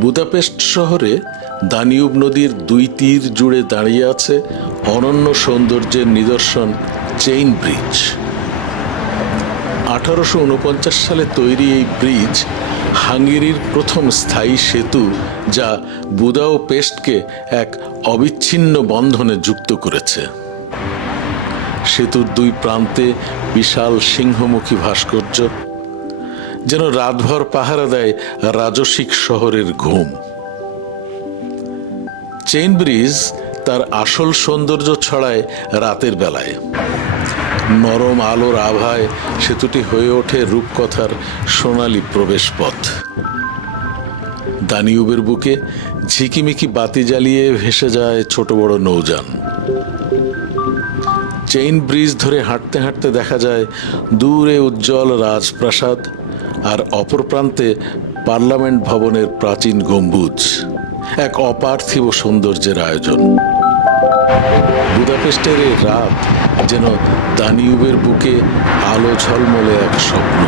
Budapest শহরে Danube নদীর দুই তীর জুড়ে দাঁড়িয়ে আছে অনন্য সৌন্দর্যের নিদর্শন চেইন ব্রিজ। আঠারোশো উনপঞ্চাশ সালে তৈরি এই ব্রিজ হাঙ্গেরির প্রথম স্থায়ী সেতু যা বুদা ও পেস্টকে এক অবিচ্ছিন্ন বন্ধনে যুক্ত করেছে। সেতুর দুই প্রান্তে বিশাল সিংহমুখী ভাস্কর্য যেন রাতভর পাহারা দেয় রাজসিক শহরের ঘুম। চেইন ব্রিজ তার আসল সৌন্দর্য ছড়ায় রাতের বেলায়। নরম আলোর আভায় সেতুটি হয়ে ওঠে রূপকথার সোনালী প্রবেশপথ। দানিউবের বুকে ঝিকিমিকি বাতি জ্বালিয়ে ভেসে যায় ছোট বড় নৌযান। চেইন ব্রিজ ধরে হাঁটতে হাঁটতে দেখা যায় দূরে উজ্জ্বল রাজপ্রাসাদ আর অপর প্রান্তে পার্লামেন্ট ভবনের প্রাচীন গম্বুজ, এক অপার্থিব সৌন্দর্যের আয়োজন। বুদাপেস্টের এই রাত যেন দানিউবের বুকে আলো ঝলমলে এক স্বপ্ন।